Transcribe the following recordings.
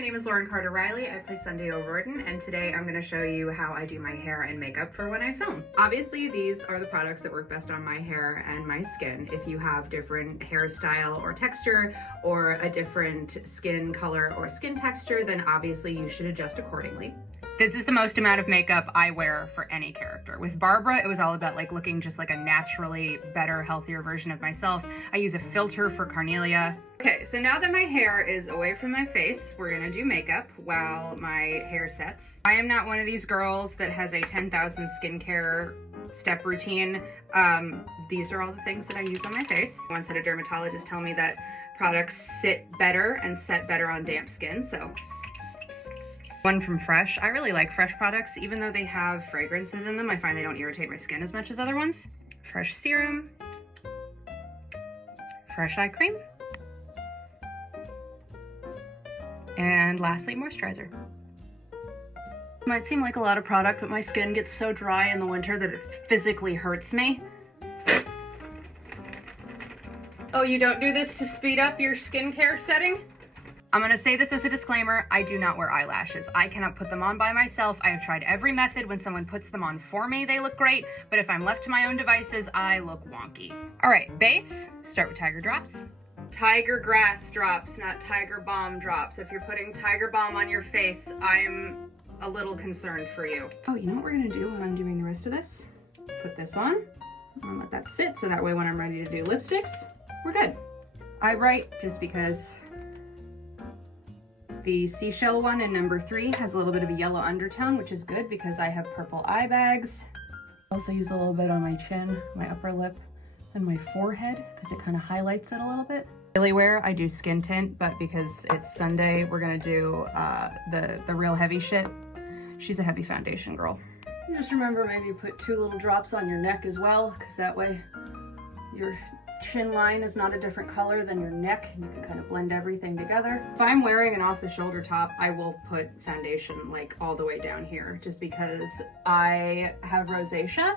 my name is Lauren Carter Riley. I play Sunday O'Riordan, and today I'm going to show you how I do my hair and makeup for when I film. Obviously, these are the products that work best on my hair and my skin. If you have different hairstyle or texture, or a different skin color or skin texture, then obviously you should adjust accordingly. This is the most amount of makeup I wear for any character. With Barbara, it was all about like looking just like a naturally better, healthier version of myself. I use a filter for Carnelia. Okay, so now that my hair is away from my face, we're gonna do makeup while my hair sets. I am not one of these girls that has a 10,000 skincare step routine. These are all the things that I use on my face. Once had a dermatologist tell me that products sit better and set better on damp skin, so. One from Fresh. I really like Fresh products. Even though they have fragrances in them, I find they don't irritate my skin as much as other ones. Fresh serum. Fresh eye cream. And lastly, moisturizer. Might seem like a lot of product, but my skin gets so dry in the winter that it physically hurts me. Oh, you don't do this to speed up your skincare setting? I'm gonna say this as a disclaimer, I do not wear eyelashes. I cannot put them on by myself. I have tried every method. When someone puts them on for me, they look great, but if I'm left to my own devices, I look wonky. All right, base, start with Tiger Drops. Tiger Grass drops, not Tiger Balm drops. If you're putting Tiger Balm on your face, I'm a little concerned for you. Oh, you know what we're gonna do when I'm doing the rest of this? Put this on, and let that sit, so that way when I'm ready to do lipsticks, we're good. I write just because the seashell one in number 3 has a little bit of a yellow undertone, which is good because I have purple eye bags. Also use a little bit on my chin, my upper lip, and my forehead because it kind of highlights it a little bit. Daily wear, I do skin tint, but because it's Sunday, we're gonna do the real heavy shit. She's a heavy foundation girl. Just remember, maybe put 2 little drops on your neck as well, because that way your chin line is not a different color than your neck, and you can kind of blend everything together. If I'm wearing an off-the-shoulder top, I will put foundation like all the way down here, just because I have rosacea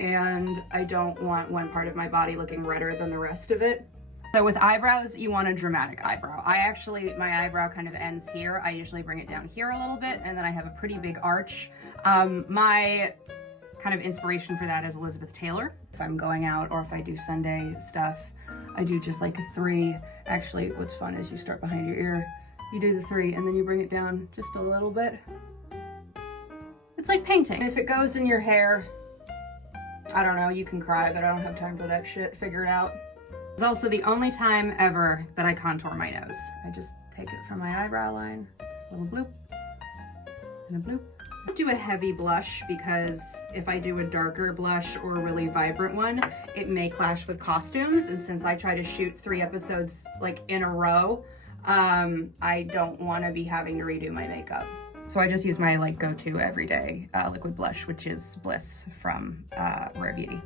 and I don't want one part of my body looking redder than the rest of it. So with eyebrows, you want a dramatic eyebrow. My eyebrow kind of ends here. I usually bring it down here a little bit, and then I have a pretty big arch. My kind of inspiration for that is Elizabeth Taylor. If I'm going out or if I do Sunday stuff, I do just like a 3. Actually, what's fun is you start behind your ear, you do the 3, and then you bring it down just a little bit. It's like painting. If it goes in your hair, I don't know, you can cry, but I don't have time for that shit. Figure it out. It's also the only time ever that I contour my nose. I just take it from my eyebrow line, just a little bloop, and a bloop. I don't do a heavy blush because if I do a darker blush or a really vibrant one, it may clash with costumes. And since I try to shoot 3 episodes like in a row, I don't want to be having to redo my makeup. So I just use my like go-to everyday liquid blush, which is Bliss from Rare Beauty.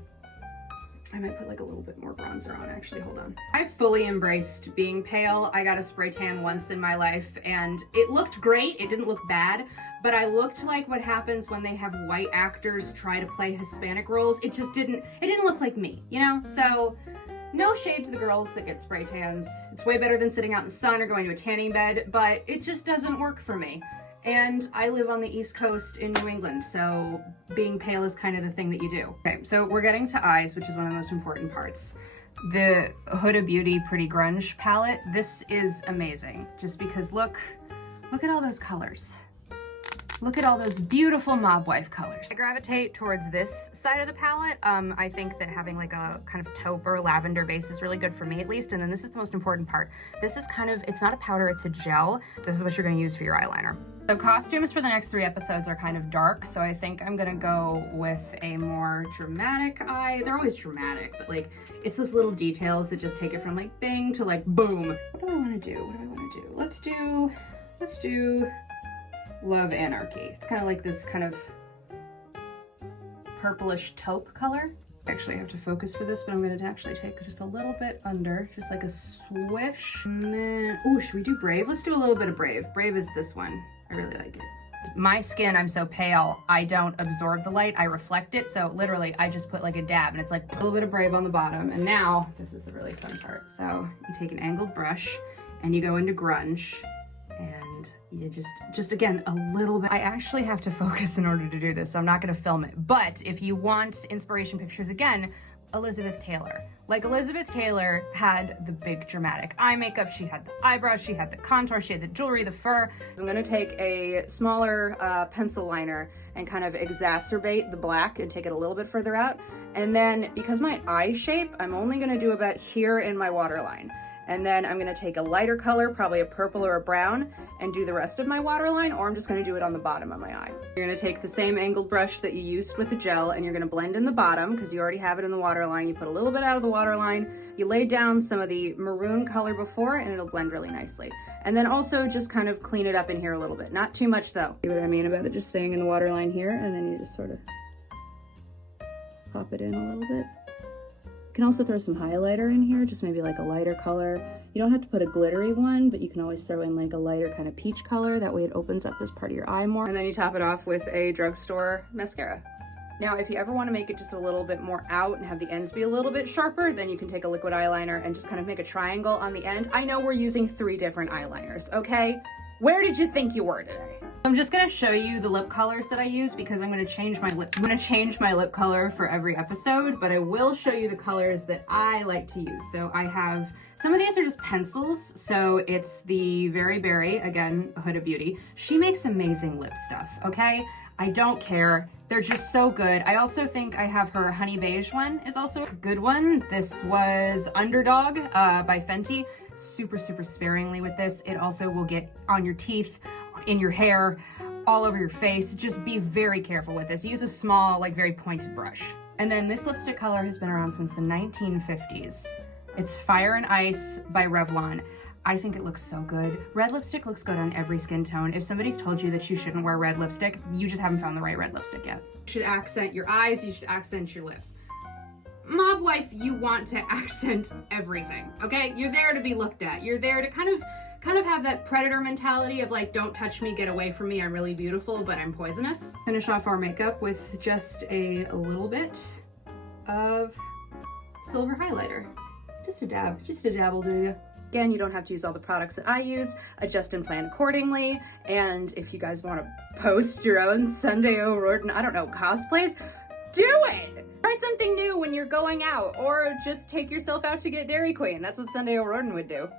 I might put like a little bit more bronzer on, actually, hold on. I fully embraced being pale. I got a spray tan once in my life and it looked great. It didn't look bad, but I looked like what happens when they have white actors try to play Hispanic roles. It didn't look like me, you know? So no shade to the girls that get spray tans. It's way better than sitting out in the sun or going to a tanning bed, but it just doesn't work for me. And I live on the East Coast in New England, so being pale is kind of the thing that you do. Okay, so we're getting to eyes, which is one of the most important parts. The Huda Beauty Pretty Grunge palette, this is amazing, just because look at all those colors. Look at all those beautiful mob wife colors. I gravitate towards this side of the palette. I think that having like a kind of taupe or lavender base is really good for me at least. And then this is the most important part. This is kind of, it's not a powder, it's a gel. This is what you're gonna use for your eyeliner. So costumes for the next 3 episodes are kind of dark. So I think I'm gonna go with a more dramatic eye. They're always dramatic, but like, it's those little details that just take it from like bing to like boom. What do I wanna do? Let's do Love Anarchy. It's kind of like this kind of purplish taupe color. I actually have to focus for this, but I'm going to actually take just a little bit under, just like a swish. Ooh, should we do Brave? Let's do a little bit of Brave. Brave is this one. I really like it. My skin, I'm so pale, I don't absorb the light, I reflect it. So literally, I just put like a dab and it's like a little bit of Brave on the bottom. And now, this is the really fun part. So you take an angled brush and you go into Grunge and you just again, a little bit. I actually have to focus in order to do this, so I'm not gonna film it. But if you want inspiration pictures again, Elizabeth Taylor. Like, Elizabeth Taylor had the big dramatic eye makeup, she had the eyebrows, she had the contour, she had the jewelry, the fur. I'm gonna take a smaller pencil liner and kind of exacerbate the black and take it a little bit further out. And then, because my eye shape, I'm only gonna do about here in my waterline. And then I'm gonna take a lighter color, probably a purple or a brown, and do the rest of my waterline, or I'm just gonna do it on the bottom of my eye. You're gonna take the same angled brush that you used with the gel, and you're gonna blend in the bottom, because you already have it in the waterline. You put a little bit out of the waterline, you lay down some of the maroon color before, and it'll blend really nicely. And then also just kind of clean it up in here a little bit. Not too much though. See what I mean about it just staying in the waterline here, and then you just sort of pop it in a little bit. You can also throw some highlighter in here, just maybe like a lighter color. You don't have to put a glittery one, but you can always throw in like a lighter kind of peach color. That way it opens up this part of your eye more. And then you top it off with a drugstore mascara. Now, if you ever want to make it just a little bit more out and have the ends be a little bit sharper, then you can take a liquid eyeliner and just kind of make a triangle on the end. I know we're using 3 different eyeliners, okay? Where did you think you were today? I'm just gonna show you the lip colors that I use because I'm gonna change my lip color for every episode, but I will show you the colors that I like to use. So I have, some of these are just pencils. So it's the Very Berry, again, Huda Beauty. She makes amazing lip stuff, okay? I don't care. They're just so good. I also think I have her Honey Beige one is also a good one. This was Underdog by Fenty. Super, super sparingly with this. It also will get on your teeth, in your hair, all over your face. Just be very careful with this. Use a small, like very pointed brush. And then this lipstick color has been around since the 1950s. It's Fire and Ice by Revlon. I think it looks so good. Red lipstick looks good on every skin tone. If somebody's told you that you shouldn't wear red lipstick, you just haven't found the right red lipstick yet. You should accent your eyes, you should accent your lips. Mob wife, you want to accent everything, okay? You're there to be looked at. You're there to kind of have that predator mentality of like, don't touch me, get away from me, I'm really beautiful, but I'm poisonous. Finish off our makeup with just a little bit of silver highlighter. Just a dab will do you. Again, you don't have to use all the products that I use. Adjust and plan accordingly. And if you guys want to post your own Sunday O'Rourke, I don't know, cosplays, do it! Try something new when you're going out, or just take yourself out to get Dairy Queen. That's what Sunday O'Rourke would do.